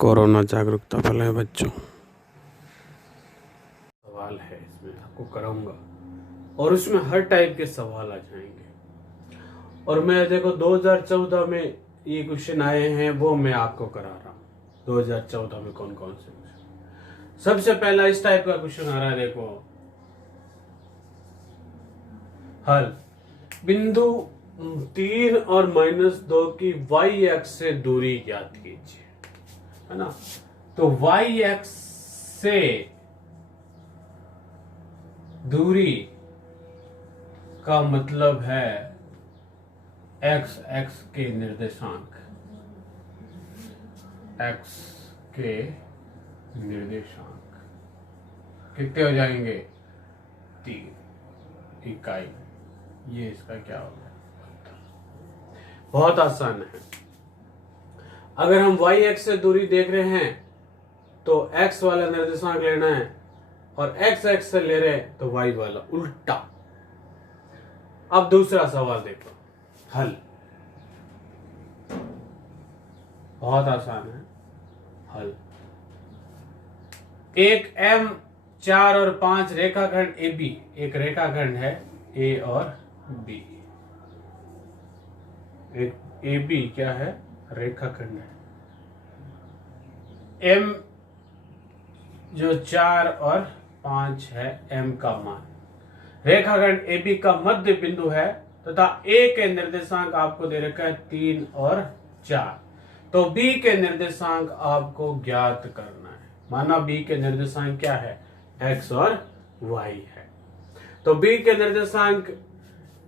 Corona जागरूकता फैलाएं बच्चों। सवाल है इसमें आपको कराऊंगा और उसमें हर टाइप के सवाल आ जाएंगे। और मैं देखो 2014 में ये क्वेश्चन आए हैं वो मैं आपको करा रहा हूँ। 2014 में कौन कौन से क्वेश्चन। सबसे पहला इस टाइप का क्वेश्चन आ रहा है, देखो हल बिंदु 3 और -2 की y एक्स से दूरी ज्ञात कीजिए, है ना। तो y एक्स से दूरी का मतलब है x के निर्देशांक, x के निर्देशांक कितने हो जाएंगे 3 इकाई। ये इसका क्या हो गया, बहुत आसान है। अगर हम y एक्स से दूरी देख रहे हैं तो x वाला निर्देशांक लेना है और x एक्स से ले रहे हैं तो y वाला उल्टा। अब दूसरा सवाल देखो, हल बहुत आसान है। हल एक m 4 और 5 रेखाखंड AB, एक रेखाखंड है A और B। एक AB क्या है, रेखाखंड है। M जो 4 और 5 है, M का मान रेखाखंड AB का मध्य बिंदु है तथा A के निर्देशांक आपको दे रखा है 3 और 4। तो B के निर्देशांक आपको ज्ञात करना है। माना B के निर्देशांक क्या है, X और Y है। तो B के निर्देशांक,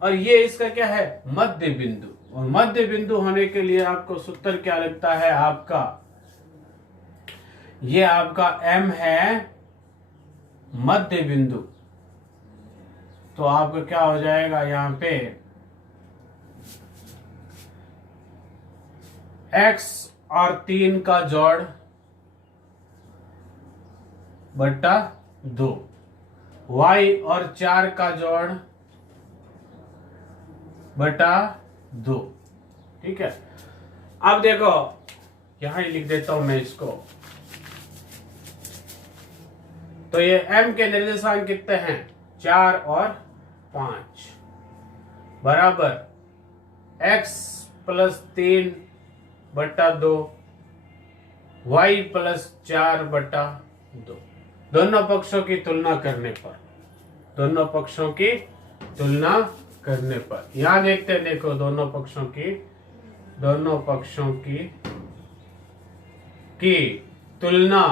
और ये इसका क्या है, मध्य बिंदु। और मध्य बिंदु होने के लिए आपको सूत्र क्या लगता है आपका, ये आपका M है मध्य बिंदु। तो आपका क्या हो जाएगा यहां पे x और 3 का जोड़ बटा 2, y और 4 का जोड़ बटा 2। ठीक है। अब देखो यहां ही लिख देता हूं मैं इसको। तो ये m के निर्देशांक कितने हैं, 4 और 5 बराबर x प्लस 3 बटा 2, y प्लस 4 बटा 2। दोनों पक्षों की तुलना करने पर, दोनों पक्षों की तुलना करने पर यहां देखते हैं, देखो दोनों पक्षों की तुलना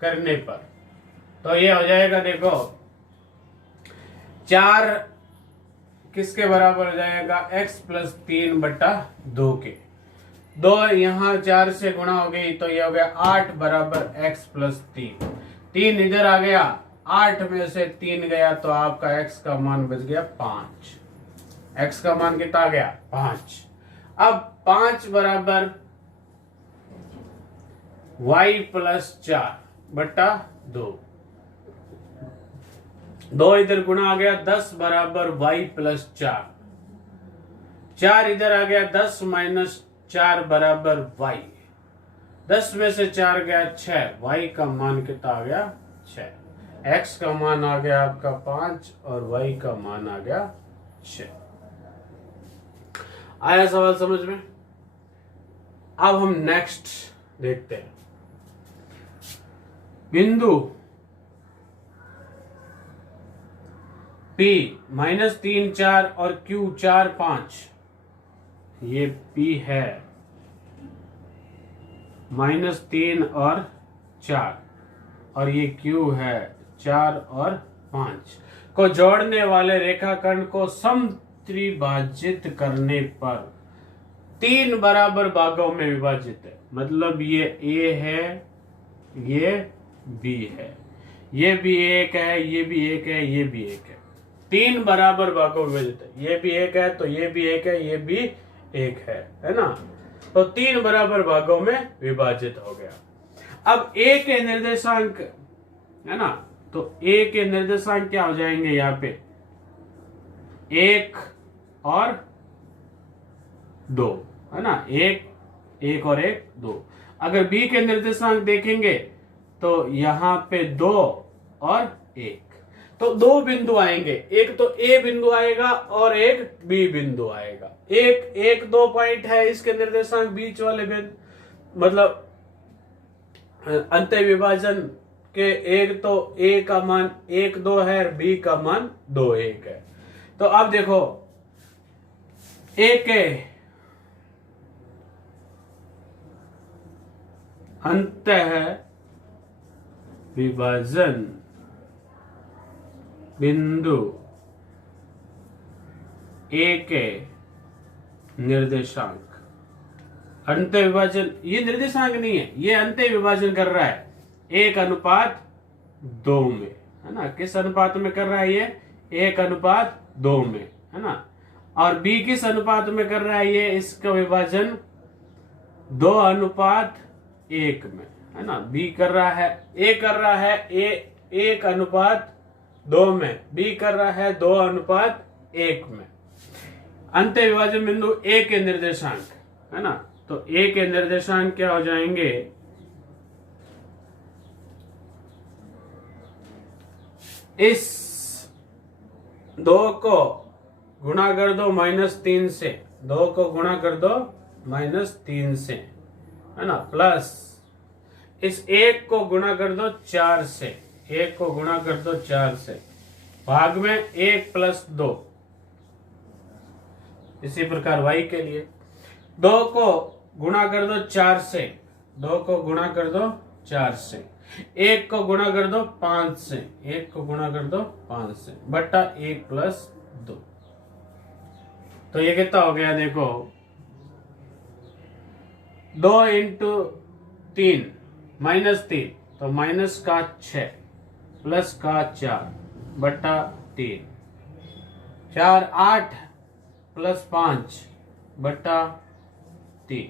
करने पर तो ये हो जाएगा, देखो 4 किसके बराबर हो जाएगा, x प्लस 3 बटा 2 के। 2 यहां 4 से गुणा हो गई तो ये हो गया 8 बराबर x प्लस 3। 3 इधर आ गया, 8 में से 3 गया तो आपका x का मान बच गया 5। x का मान कितना आ गया, 5। अब 5 बराबर y प्लस 4 बटा 2। 2 इधर गुणा आ गया, 10 बराबर y प्लस 4। 4 इधर आ गया, 10 माइनस 4 बराबर y। 10 में से 4 गया 6, y का मान कितना आ गया 6। x का मान आ गया आपका 5 और y का मान आ गया 6। आया सवाल समझ में। अब हम नेक्स्ट देखते हैं। बिंदु P -3 4 और Q 4 5, ये P है -3 और 4 और ये Q है 4 और 5 को जोड़ने वाले रेखाखंड को समत्रिभाजित करने पर 3 बराबर भागों में विभाजित है। मतलब ये A है, ये B है, ये भी एक है, ये भी एक है, ये भी एक है। 3 बराबर भागों में विभाजित है। ये भी एक है तो ये भी एक है, ये भी एक है ना। तो 3 बराबर भागों में विभाजित हो गया। अब A के निर्देशांक है ना, तो A के निर्देशांक क्या हो जाएंगे यहाँ पे, 1 और 2 है ना, 1 1 और 1 2। अगर बी के निर्देशांक देखेंगे तो यहाँ पे 2 और 1, तो 2 बिंदु आएंगे, एक तो ए बिंदु आएगा और एक बी बिंदु आएगा। एक एक 2 पॉइंट है इसके निर्देशांक बीच वाले बिंदु, मतलब अंत्य विभाजन के एक तो ए का मान 1 2 है, बी का मान 2 1 है। तो अब देखो ए के अंतः विभाजन बिंदु ए के निर्देशांक, अंत्य विभाजन, ये निर्देशांक नहीं है, ये अंत्य विभाजन कर रहा है 1:2 में, है ना। किस अनुपात में कर रहा है ये? 1:2 में, है ना। और बी किस अनुपात में कर रहा है ये? इसका विभाजन 2:1 में, है ना। बी कर रहा है, ए कर रहा है 1:2 में, बी कर रहा है 2:1 में। अंत्य विभाजन बिंदु ए के निर्देशांक, है ना। तो ए के निर्देशांक क्या हो जाएंगे? इस 2 को गुणा कर दो -3 से, 2 को गुणा कर दो -3 से, है ना, प्लस इस 1 को गुणा कर दो 4 से, 1 को गुणा कर दो 4 से, भाग में 1 + 2। इसी प्रकार y के लिए 2 को गुणा कर दो 4 से, 2 को गुणा कर दो 4 से, 1 को गुणा कर दो 5 से, 1 को गुणा कर दो 5 से, बट्टा 1 + 2। तो ये कितना हो गया? देखो 2 × 3 -3, तो माइनस का 6 प्लस का 4 बट्टा 3, 4 8 + 5 बट्टा 3,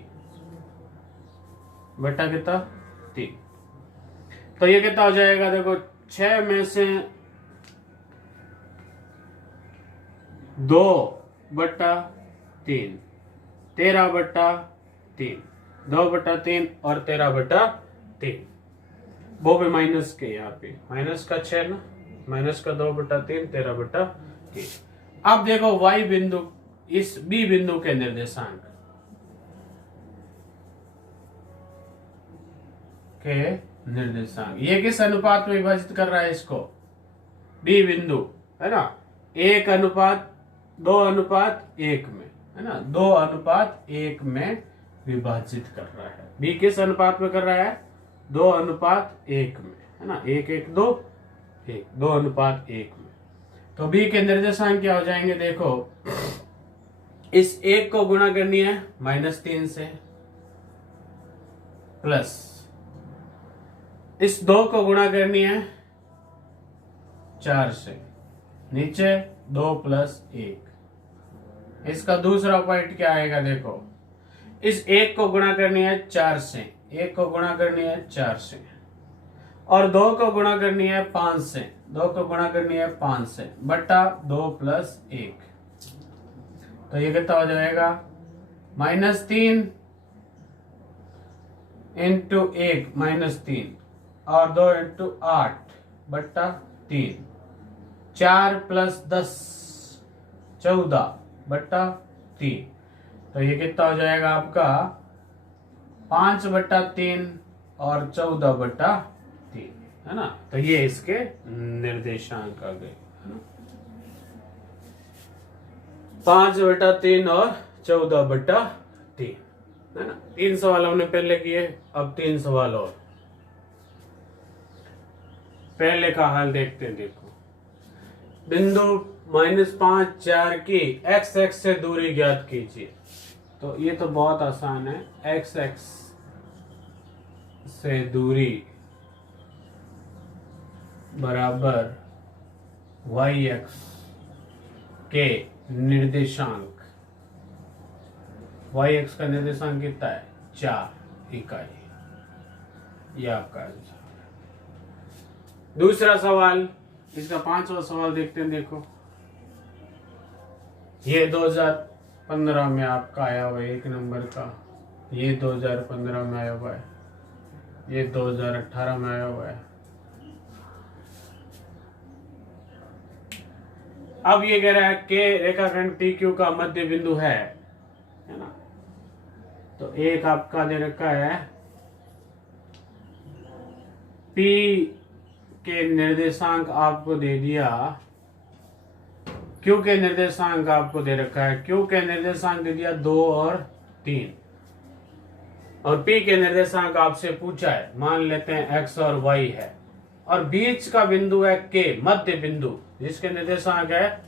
बट्टा कितना? 3। तो ये कितना हो जाएगा? देखो 6 में से 2 बट्टा 3, 13 बट्टा 3, 2 बट्टा 3 और 13 बट्टा 3, वो भी माइनस के, यहाँ पे माइनस का 6 ना, माइनस का 2 बट्टा 3, 13 बट्टा 3। अब देखो y बिंदु, इस b बिंदु के निर्देशांक ये किस अनुपात में विभाजित कर रहा है इसको? b बिंदु, है ना, 1:2:1 में, है ना, 2:1 में विभाजित कर रहा है। b किस अनुपात में कर रहा है? 2:1 में, है ना, 1 1 2 1, 2:1 में। तो b के निर्देशांक क्या हो जाएंगे? देखो इस 1 को गुणा करनी है -3 से, प्लस इस 2 को गुणा करनी है 4 से, नीचे 2 + 1। इसका दूसरा पॉइंट क्या आएगा? देखो इस 1 को गुणा करनी है 4 से, 1 को गुणा करनी है 4 से, और 2 को गुणा करनी है 5 से, 2 को गुणा करनी है 5 से, बट्टा 2 + 1। तो ये कितना हो जाएगा? -3 × 1 -3 और 2 × 8 बट्टा 3, 4 + 10 14 बट्टा 3। तो ये कितना हो जाएगा आपका? 5 बट्टा 3 और 14 बट्टा 3, है ना। तो ये इसके निर्देशांक आ गए, 5 बट्टा 3 और 14 बट्टा 3, है ना। 3 सवाल हमने पहले किए, अब 3 सवाल और। पहले का हाल देखते हैं। देखो बिंदु -5 4 की x एक्स से दूरी ज्ञात कीजिए। तो ये तो बहुत आसान है, x एक्स से दूरी बराबर y एक्स के निर्देशांक, y एक्स का निर्देशांक कितना है? 4 इकाई। यह आपका आंसर। दूसरा सवाल, इसका 5वां सवाल देखते हैं। देखो ये 2015 में आपका आया हुआ है 1 नंबर का, ये 2015 में आया हुआ है। ये 2018 में आया हुआ है। अब ये कह रहा है कि रेखाखंड पी क्यू का मध्य बिंदु है ना। तो एक आपका दे रखा है पी के निर्देशांक आपको दे दिया, क्यू के निर्देशांक आपको दे रखा है, क्यू के निर्देशांक दे दिया 2 और 3, और पी के निर्देशांक आपसे पूछा है, मान लेते हैं x और y है, और बीच का बिंदु है के, मध्य बिंदु जिसके निर्देशांक है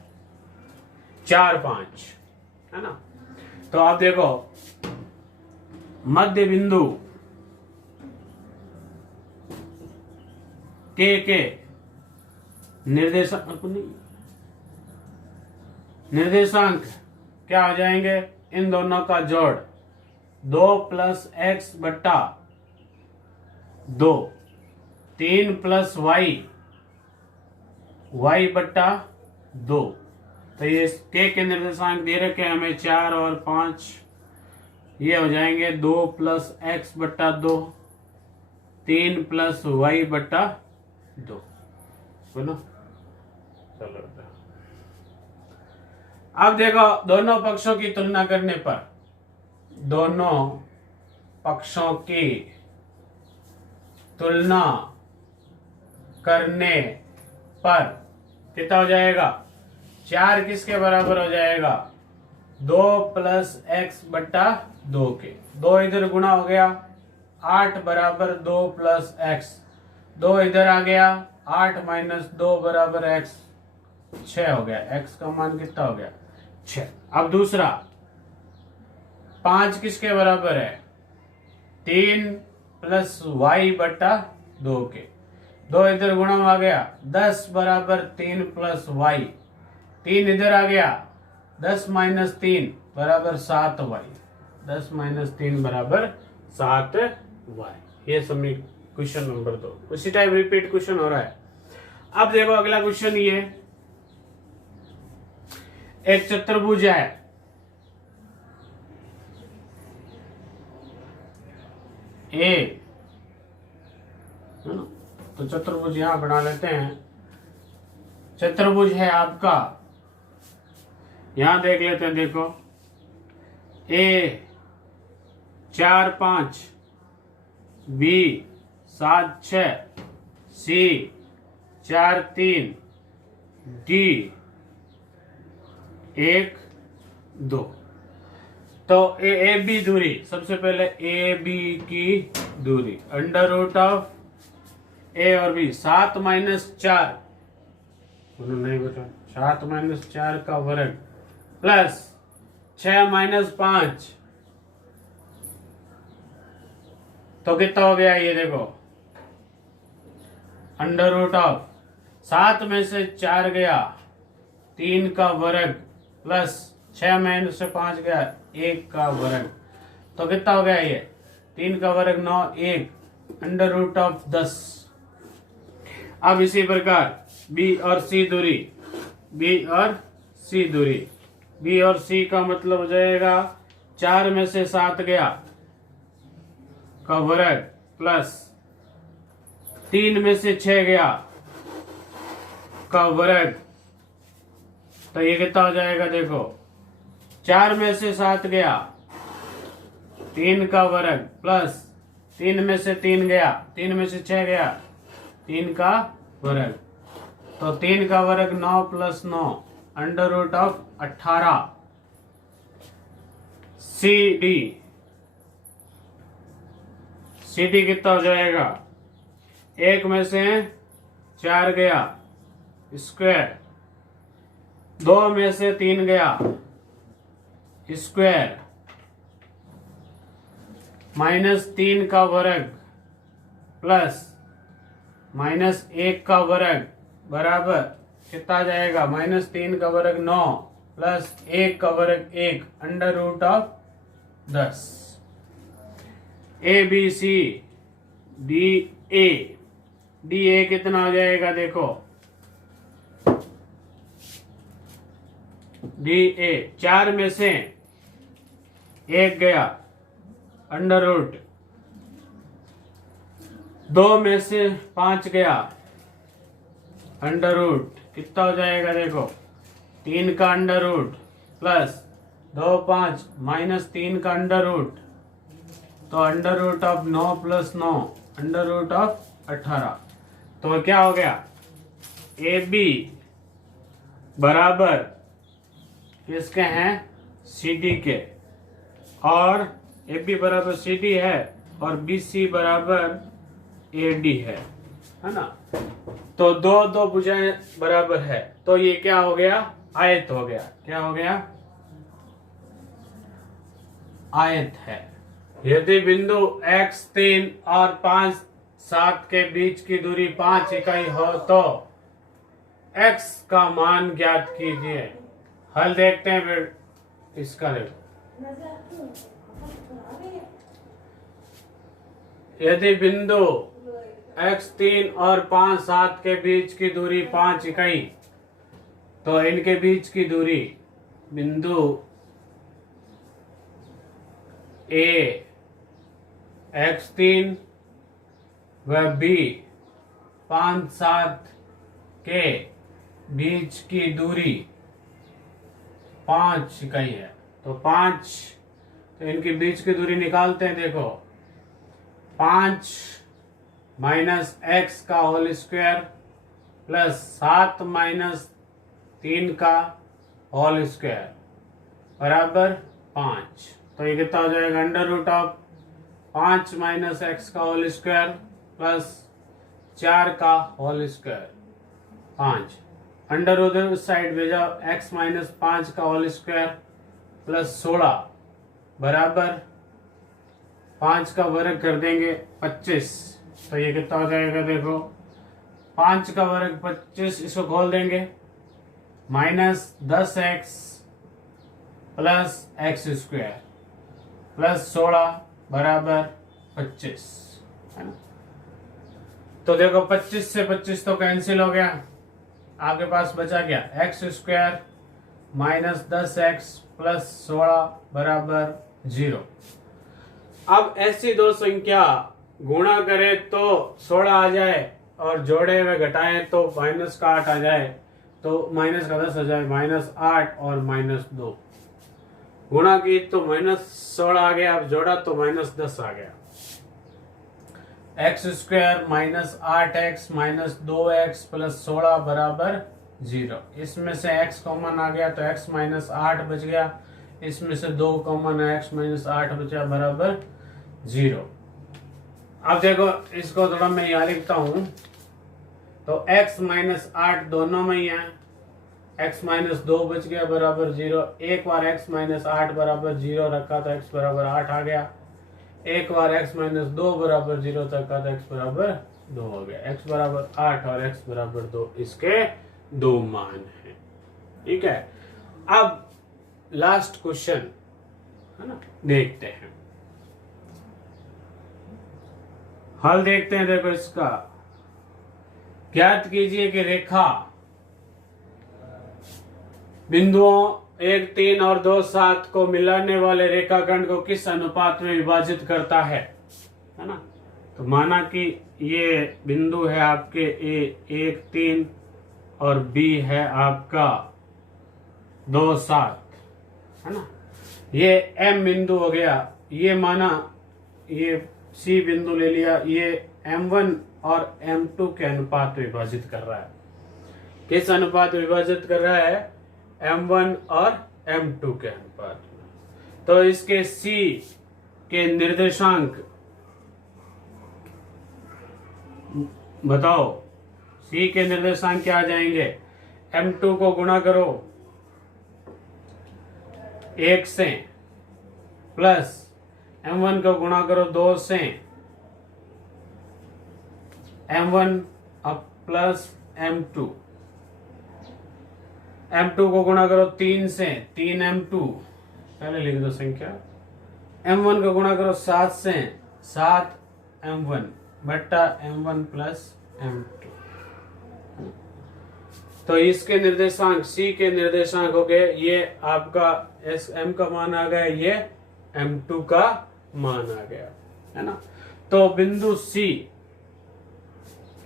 4 5, है ना। तो आप देखो मध्य बिंदु के निर्देशांक क्या हो जाएंगे, इन दोनों का जोड़ 2 + x बट्टा 2, 3 + y बट्टा 2। तो ये के निर्देशांक दे रखे हैं हमें 4 और 5, ये हो जाएंगे 2 + x बट्टा 2, 3 + y बट्टा 2, बोलो। चलो अब देखो दोनों पक्षों की तुलना करने पर, दोनों पक्षों की तुलना करने पर कितना हो जाएगा, 4 किसके बराबर हो जाएगा, 2 + x बट्टा 2 के, 2 इधर गुणा हो गया, 8 बराबर 2 + x, 2 इधर आ गया, 8 - 2 बराबर x, 6 हो गया, x का मान कितना हो गया 6। अब दूसरा 5 किसके बराबर है, 3 + y बट्टा 2 के, 2 इधर गुणा आ गया, 10 बराबर 3 + y, 3 इधर आ गया, 10 - 3 बराबर 7y, 10 - 3 बराबर 7y। ये समी क्वेश्चन नंबर 2। उसी टाइप रिपीट क्वेश्चन हो रहा है। अब देखो अगला क्वेश्चन, ये एक चतुर्भुज है, ए, तो चतुर्भुज यहां बना लेते हैं। चतुर्भुज है आपका, यहां देख लेते हैं, देखो ए 4 5, बी 7 6, सी 4 3, डी 1 2। तो ए बी दूरी, सबसे पहले ए बी की दूरी √ ए और बी, 7 - 4 नहीं बता, 7 - 4 का वर्ग प्लस 6 - 5, तो कितना हो गया, ये देखो √ 7 में से 4 गया, 3 का वर्ग प्लस 6 में से 5 गया, 1 का वर्ग, तो कितना हो गया, ये 3 का वर्ग 9, 1 √ 10। अब इसी प्रकार बी और सी दूरी, बी और सी दूरी, बी और सी का मतलब हो जाएगा 4 में से 7 गया का वर्ग प्लस 3 में से 6 गया का वर्ग, तो ये कितना हो जाएगा, देखो 4 में से 7 गया, 3 का वर्ग प्लस 3 में से 3 गया, 3 में से 6 गया, 3 का वर्ग, तो 3 का वर्ग 9 + 9 √ 18। सी डी कितना हो जाएगा, 1 में से 4 गया स्क्वायर, 2 में से 3 गया स्क्वायर, -3 का वर्ग प्लस -1 का वर्ग बराबर कितना आ जाएगा, -3 का वर्ग 9 प्लस 1 का वर्ग 1 √ 10। A B C D A कितना हो जाएगा, देखो डी ए 4 में से 1 गया √ 2 में से 5 गया, अंडर रूट कितना हो जाएगा देखो, 3 का अंडर रूट प्लस 2 5 माइनस 3 का अंडर रूट, तो under root of 9 plus 9 under root of 18। तो क्या हो गया, ए बी बराबर किसके हैं, सी डी के, और ए बी बराबर सी डी है और बी सी बराबर ए डी है ना। तो दो दो भुजाएं बराबर है, तो ये क्या हो गया, आयत हो गया। क्या हो गया, आयत है। यदि बिंदु x 3 और 5 7 के बीच की दूरी 5 इकाई हो तो x का मान ज्ञात कीजिए। हल देखते हैं फिर इसका। देखो, यदि बिंदु x 3 और 5 7 के बीच की दूरी 5 इकाई, तो इनके बीच की दूरी बिंदु A x 3 व B 5 7 के बीच की दूरी 5 इकाई है। तो 5, तो इनके बीच की दूरी निकालते हैं। देखो, 5 माइनस एक्स का होल स्क्वायर प्लस 7 माइनस 3 का होल स्क्वायर बराबर 5। तो ये कितना हो जाएगा, under root of 5 minus x का होल स्क्वायर प्लस 4 का होल स्क्वायर 5। अंडर उधर उस साइड भेजा, x माइनस 5 का होल स्क्वायर प्लस 16 बराबर 5 का वर्ग कर देंगे 25। तो ये कितना हो जाएगा, देखो 5 का वर्ग 25, इसको खोल देंगे, minus 10x plus x square plus 16 बराबर 25 है ना। तो देखो 25 से 25 तो कैंसिल हो गया, आपके पास बचा गया x square minus 10x plus 16 बराबर 0। अब ऐसी दो संख्या गुणा करें तो 16 आ जाए और जोड़े हुए घटाएं तो माइनस का 8 आ जाए, तो माइनस का 10 आ जाए, माइनस 8 और माइनस 2 गुणा की तो माइनस 16 आ गया, अब जोड़ा तो माइनस 10 आ गया। X square minus 8x minus 2x plus 16 बराबर 0। इसमें से x कॉमन आ गया तो x माइनस 8 बच गया, इसमें से 2 कॉमन है, x माइनस 8 बचा बराबर 0। अब देखो इसको थोड़ा मैं यहाँ लिखता हूं, तो x माइनस 8 दोनों में ही है, x माइनस 2 बच गया बराबर 0। एक बार x माइनस 8 बराबर 0 रखा तो x बराबर 8 आ गया, एक बार x माइनस 2 बराबर 0 रखा तो x बराबर 2 हो गया। x बराबर 8 और x बराबर 2 इसके दो मान हैं। ठीक है, अब लास्ट क्वेश्चन है ना, देखते हैं, हल देखते हैं। देखो इसका, ज्ञात कीजिए कि रेखा बिंदुओं 1 3 और 2 7 को मिलाने वाले रेखाखंड को किस अनुपात में विभाजित करता है ना। तो माना कि ये बिंदु है आपके A 1 3 और B है आपका 2 7 है ना। ये M बिंदु हो गया, ये माना ये C बिंदु ले लिया, ये M1 और M2 के अनुपात में विभाजित कर रहा है। किस अनुपात में विभाजित कर रहा है, M1 और M2 के अनुपात में। तो इसके C के निर्देशांक बताओ, C के निर्देशांक क्या आ जाएंगे, M2 को गुणा करो 1 से प्लस M1 को गुणा करो 2 से, M1 अब प्लस M2, M2 को गुणा करो 3 से, 3 M2 पहले लिख दो संख्या, M1 को गुणा करो 7 से, 7 M1 बट्टा M1 प्लस M2। तो इसके निर्देशांक C के निर्देशांक हो गए, ये आपका M का मान आ गया, ये M2 का मान आ गया है ना। तो बिंदु C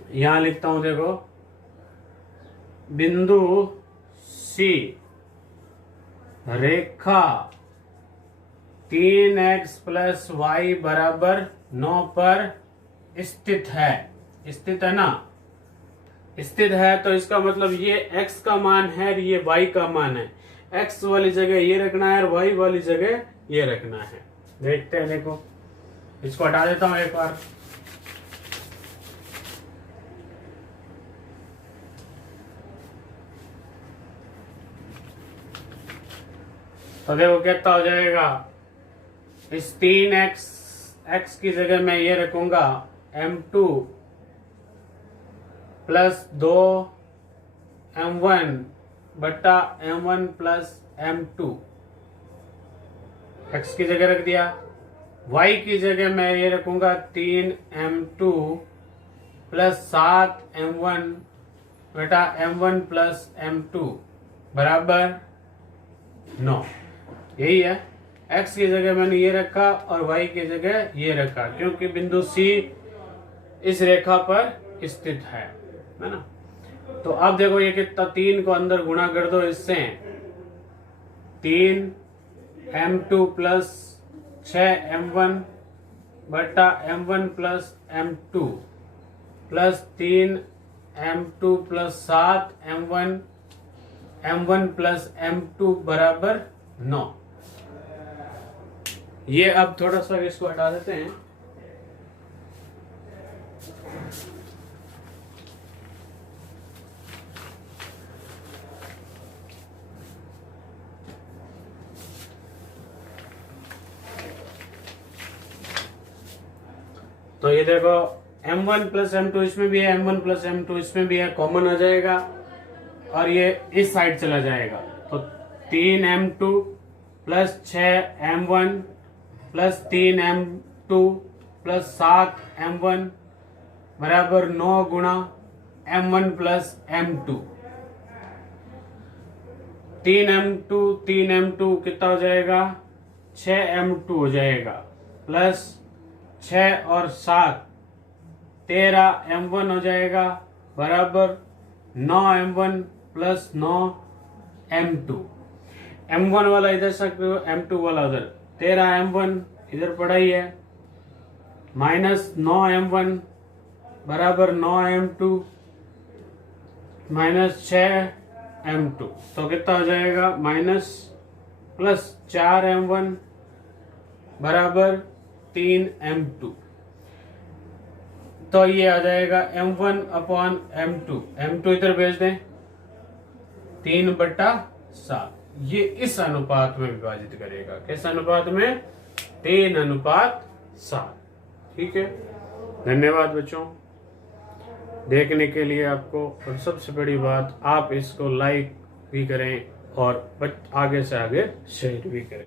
यहां लिखता हूं, देखो बिंदु सी रेखा 3x + y बराबर 9 पर स्थित है। स्थित है ना, स्थित है तो इसका मतलब ये x का मान है और ये y का मान है। x वाली जगह ये रखना है और y वाली जगह ये रखना है। देखते हैं, देखो इसको हटा देता हूं एक बार। तो देखो कितना हो जाएगा, इस 3x x की जगह मैं ये रखूंगा m2 + 2m1 बटा m1 + m2, x की जगह रख दिया। y की जगह मैं ये रखूंगा 3m2 + 7m1 बटा m1 + m2 बराबर 9। यही है, x की जगह मैंने ये रखा और y की जगह ये रखा, क्योंकि बिंदु C इस रेखा पर स्थित है ना। तो अब देखो ये कितना, 3 को अंदर गुणा कर दो इससे, 3m2 + 6m1 बटा m1 + m2 + 3m2 + 7m1 m1 + m2 बराबर 9। ये अब थोड़ा सा इसको हटा देते हैं। तो ये देखो m1 + m2 इसमें भी है, m1 + m2 इसमें भी है, कॉमन आ जाएगा और ये इस साइड चला जाएगा। तो 3m2 + 6m1 + 3m2 + 7m1 बराबर 9 गुणा m1 + m2। 3m2 कितना हो जाएगा, 6m2 हो जाएगा, प्लस 6 और 7 13m1 हो जाएगा बराबर 9m1 + 9m2। m1 वाला इधर सकते हो, m2 वाला उधर, 13m1 इधर पड़ा ही है, माइनस 9m1 बराबर 9m2 माइनस 6m2। तो कितना हो जाएगा, माइनस प्लस 4m1 बराबर 3m2। तो ये आ जाएगा m1/m2। m2 इधर भेज दें, 3/7। ये इस अनुपात में विभाजित करेगा। किस अनुपात में, 3:7। ठीक है, धन्यवाद बच्चों देखने के लिए आपको। और सबसे बड़ी बात, आप इसको लाइक भी करें और आगे से आगे शेयर भी करें।